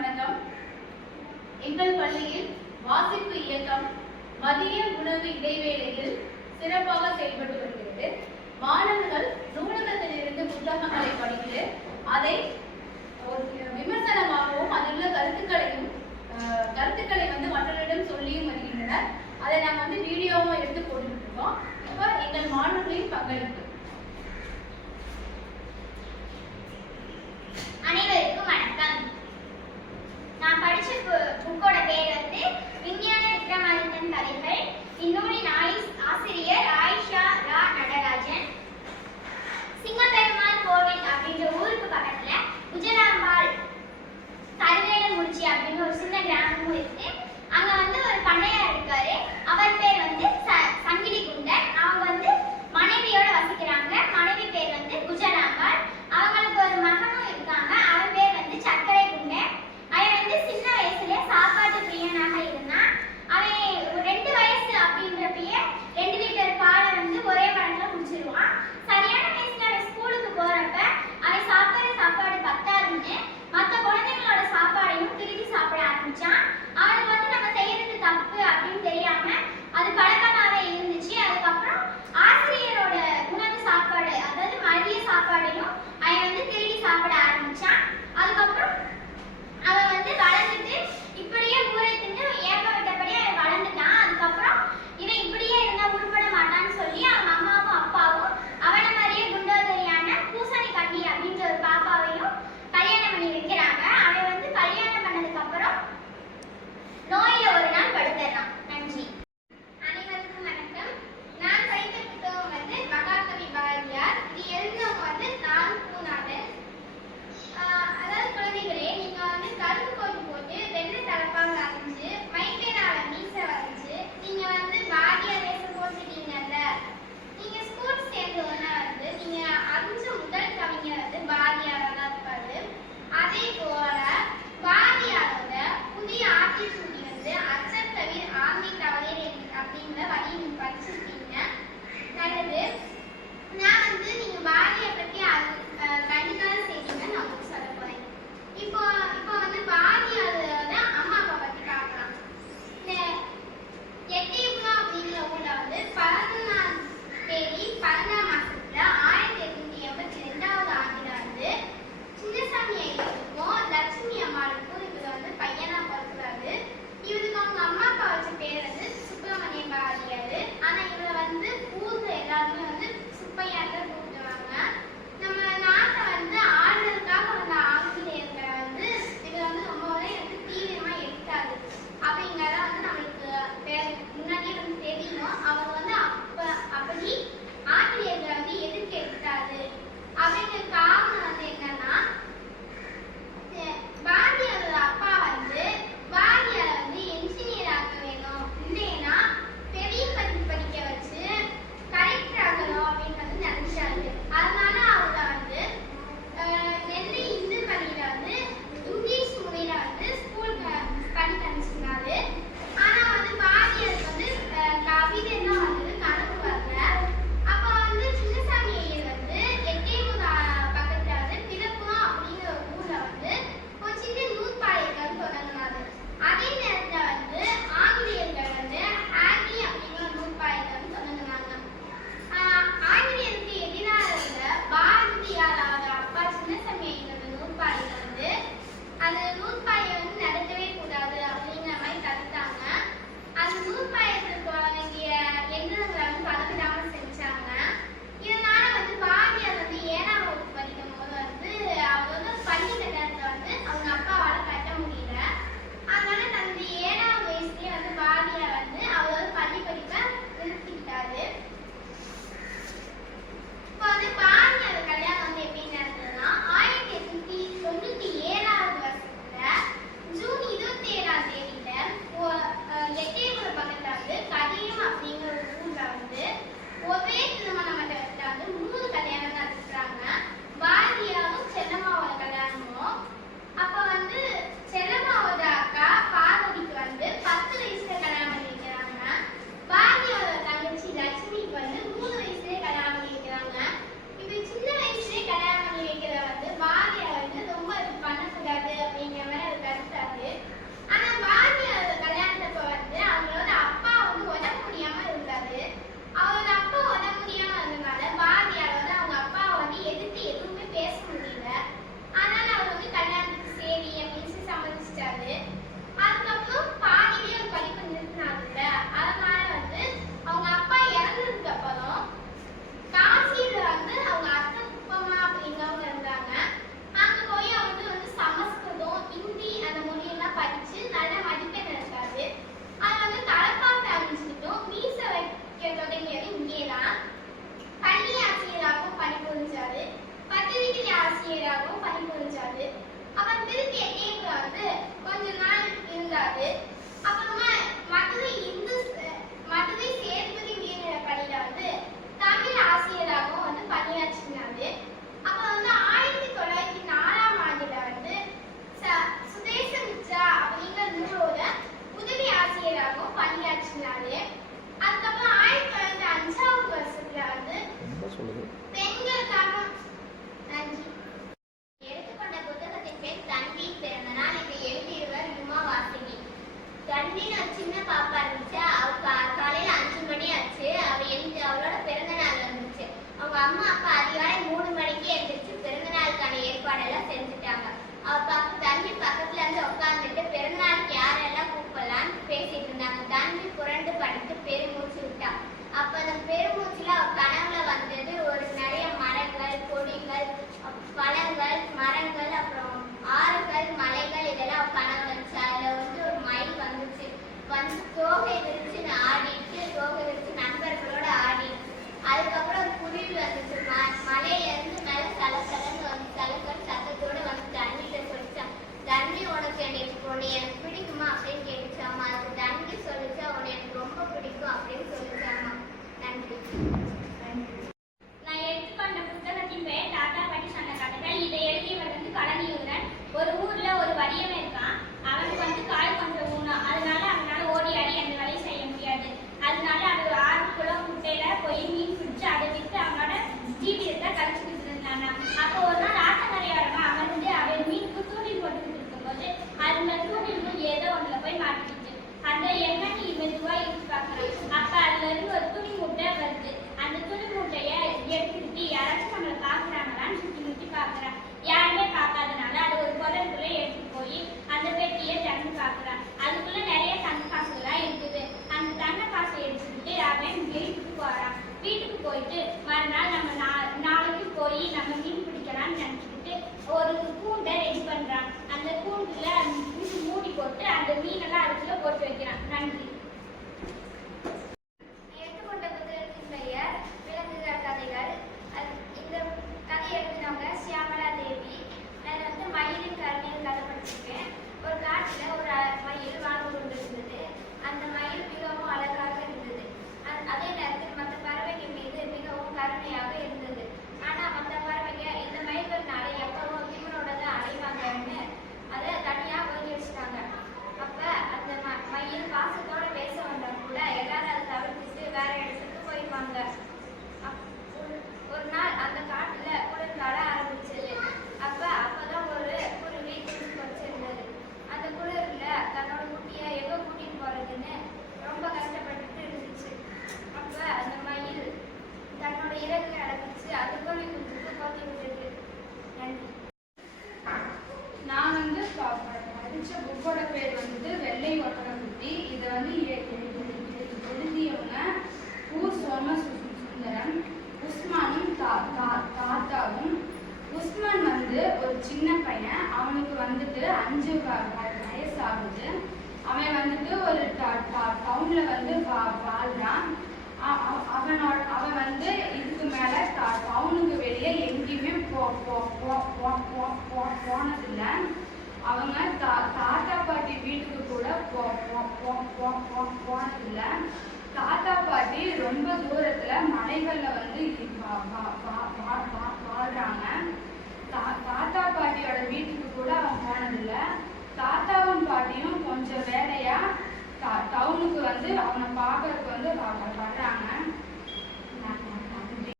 வணக்கம். எங்கள் பள்ளியில் வாசிப்பு இயக்கம் மதிய உணவு இடைவேளையில் சிறப்பாக செயல்பட்டு வருகிறது. மாணவர்கள் நூலகத்திலிருந்து புத்தகங்களை படித்து அதை விமர்சனமாகவும் அதில் உள்ள கருத்துக்களை மற்றவரிடம் சொல்லியும் வருகின்றனர். அதை நாங்கள் வீடியோவும் எடுத்து போட்டுக்கிட்டு இருக்கோம். இப்போ எங்கள் மாணவர்களின் பங்களிப்பு. அனைவருக்கும் வணக்கம். நான் படிச்ச புக்கோட பேர் விஞ்ஞான விக்ரமாதித்தன் கதைகள். இந்நூலின் ஆசிரியர் ஆயிஷா ரா நடராஜன். சிங்கப்பெருமாள் கோவில் அப்படின்ற ஊருக்கு இருந்தாங்க. அப்போ ஒரு நாள் ஆத்தங்கரையோரமா அமர்ந்து அவன் மீனுக்கு தூண்டில் போட்டுக்கிட்டு இருக்கும்போது அந்த தூண்டில் ஏதோ ஒண்ணுல போய் மாட்டிக்கிச்சு. அந்த எண்ணெய் மெதுவா இழுத்து பார்க்கறான். அப்ப அதுல இருந்து ஒரு துணி மூட்டை வருது. அந்த துணி மூட்டைய எடுத்துக்கிட்டு யாராச்சும் நம்மளை பாக்குறாங்களான்னு சுத்தி முத்தி பாக்குறான். யாருமே பார்க்காதனால அது ஒரு குரலுக்குள்ள எடுத்துட்டு போய் அந்த பெட்டியை திறந்து பார்க்கறான். அதுக்குள்ள நிறைய தங்க காசுகளா இருக்குது. அந்த தங்க காசை எடுத்துக்கிட்டு அவன் வீட்டுக்கு போறான். வீட்டுக்கு போயிட்டு மறுநாள் நம்ம நாளைக்கு போய் நம்ம மீன் பிடிக்கலாம்னு நினைச்சுக்கிட்டு ஒரு கூண்டை ரெடி பண்றான். அந்த கூண்டுல மூடி போட்டு அந்த மீனெல்லாம் அதுக்குள்ள போட்டு வைக்கிறான். நன்றி. எடுத்துக்கொண்ட புத்தகத்தின் பெயர் விலங்குகள் கதைகள். இந்த கதை எழுதினவங்க சியாமலா தேவி. நான் வந்து மயிலின் கருணையில் கதை படிச்சிருக்கேன். ஒரு காட்டில் ஒரு மயில் வாழ்ந்து கொண்டிருந்தது. அந்த மயில் மிகவும் அழகாக இருந்தது. அதே நேரத்தில் மற்ற பறவைகள் மீது மிகவும் கருணையாக இருந்தது. ஆனால் மற்ற பறவைங்க இந்த மயில்கள்னால எப்பவும் இவனோட தான் அடைவாங்கன்னு அதை தனியாக ஒதுக்கி வச்சுட்டாங்க. அப்போ அந்த மயில் பாசத்தோட பேச வந்தால் கூட எல்லாரும் அதை தவிர்த்துட்டு வேற இடத்துக்கு போயிடுவாங்க. ஒரு நாள் அந்த காட்டுல குளிர்கால ஆரம்பிச்சது. அப்பதான் ஒரு குருவி குளிர் வச்சிருந்தது. அந்த குளிர்ல தன்னோட குட்டியை எங்க கூட்டிட்டு போறதுன்னு ரொம்ப கஷ்டப்பட்டுட்டு இருந்துச்சு. அப்ப அந்த மயில் தன்னோட இறகு அடக்கிச்சு அது குருவி குஞ்சுக்கு போத்தி விட்டுது. நன்றி. நான் வந்து படிச்ச புக்கோட பேர் வந்து வெள்ளை ஒட்டகக்குட்டி. இதை வந்து எழுதியவங்க சோமசுந்தரம், உஸ்மானும் தாத்தாவும். உஸ்மான் வந்து ஒரு சின்ன பையன். அவனுக்கு வந்துட்டு 5 வயசு ஆகுது. அவன் வந்துட்டு ஒரு டவுன்ல வந்து வாழ்றான். அவன் வந்து இதுக்கு மேல டவுனுக்கு வெளியே எங்கேயுமே போனதில்லை. அவங்க தாத்தா பாட்டி வீட்டுக்கு கூட போனதில்லை. தாத்தா பாட்டி ரொம்ப தூரத்துல மலைகள்ல வந்து